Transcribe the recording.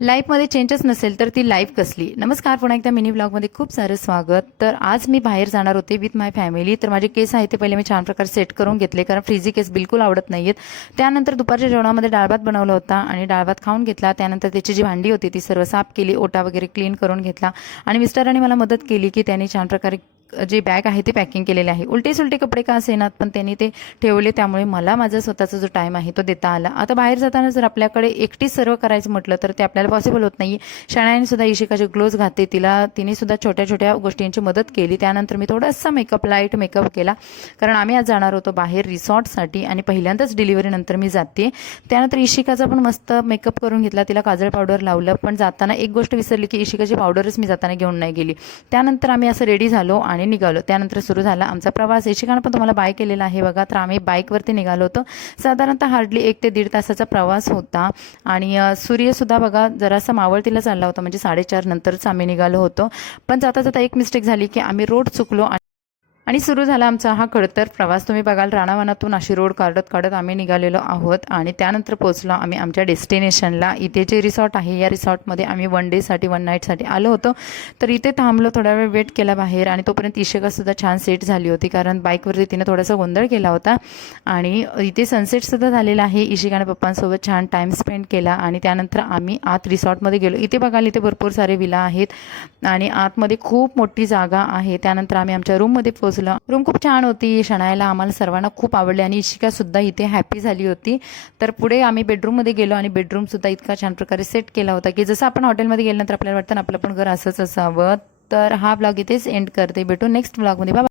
लाईफमध्ये चेंजेस नसेल तर ती लाईफ कसली. नमस्कार, पुन्हा एकदा मिनी ब्लॉगमध्ये खूप सारं स्वागत. तर आज मी बाहेर जाणार होते विथ माय फॅमिली. तर माझे केस आहे ते पहिले मी छान प्रकारे सेट करून घेतले, कारण फ्रीझी केस बिलकुल आवडत नाहीयेत. त्यानंतर दुपारच्या जेवणामध्ये डाळ भात बनवला होता आणि डाळ भात खाऊन घेतला. त्यानंतर त्याची जी भांडी होती ती सर्व साफ केली, ओटा वगैरे क्लीन करून घेतला आणि मिस्टरांनी मला मदत केली की त्यांनी छान प्रकारे जी बॅग आहे ती पॅकिंग केलेली आहे. उलटे सुलटे कपडे का असेनात पण त्यांनी ते ठेवले, त्यामुळे मला माझा स्वतःचा जो टाइम आहे तो देता आला. आता बाहेर जाताना जर आपल्याकडे एकटीच सर्व करायचं म्हटलं तर ते आपल्याला पॉसिबल होत नाही. शनायाने सुद्धा इशिकाचे ग्लोव्ज घातले, तिने सुद्धा छोट्या छोट्या गोष्टींची मदत केली. त्यानंतर मी थोडासा मेकअप, लाईट मेकअप केला, कारण आम्ही आज जाणार होतो बाहेर रिसॉर्टसाठी आणि पहिल्यांदाच डिलिव्हरी नंतर मी जाते. त्यानंतर इशिकाचा पण मस्त मेकअप करून घेतला, तिला काजळ पावडर लावलं. पण जाताना एक गोष्ट विसरली की इशिकाची पावडरच मी जाताना घेऊन नाही गेली. त्यानंतर आम्ही असं रेडी झालो आणि निघालो. त्यानंतर सुरू झाला आमचा प्रवास. इशिकानं पण तुम्हाला बाय केलेला आहे बघा. तर आम्ही बाईकवरती निघालो होतो. साधारणतः हार्डली 1 ते 1.5 तासाचा प्रवास होता आणि सूर्यसुद्धा बघा जरासा मावळतीला चालला होता, म्हणजे 4:30 नंतरच आम्ही निघालो होतो. पण जाता जाता एक मिस्टेक झाली की आम्ही रोड चुकलो आणि सुरू झाला आमचा हा खडतर प्रवास. तुम्ही बघाल रानावनातून अशी रोड काढत काढत आम्ही निघालेलो आहोत आणि त्यानंतर पोहोचलो आम्ही आमच्या डेस्टिनेशनला. इथे जे रिसॉर्ट आहे या रिसॉर्टमध्ये आम्ही 1 डेसाठी 1 नाईटसाठी आलो होतो. तर इथे थांबलो, थोडा वेळ वेट केला बाहेर आणि तोपर्यंत इशिकासुद्धा छान सेट झाली होती, कारण बाईकवरती तिने थोडासा गोंधळ केला होता. आणि इथे सनसेटसुद्धा झालेला आहे. इशिकाने पप्पांसोबत छान टाईम स्पेंड केला आणि त्यानंतर आम्ही आत रिसॉर्टमध्ये गेलो. इथे बघाल इथे भरपूर सारे विला आहेत आणि आतमध्ये खूप मोठी जागा आहे. त्यानंतर आम्ही आमच्या रूममध्ये पोहोचलो. रूम खूप छान होती, शनायाला आम्हाला सर्वांना खूप आवडली आणि इशिका सुद्धा इथे हॅपी झाली होती. तर पुढे आम्ही बेडरूममध्ये गेलो आणि बेडरूम सुद्धा इतका छान प्रकारे सेट केला होता की जसं आपण हॉटेलमध्ये गेल्यानंतर आपल्याला वाटतं ना आपलं पण घर असंच असावं. तर हा ब्लॉग इथेच एंड करते. भेटू नेक्स्ट ब्लॉगमध्ये. बाय.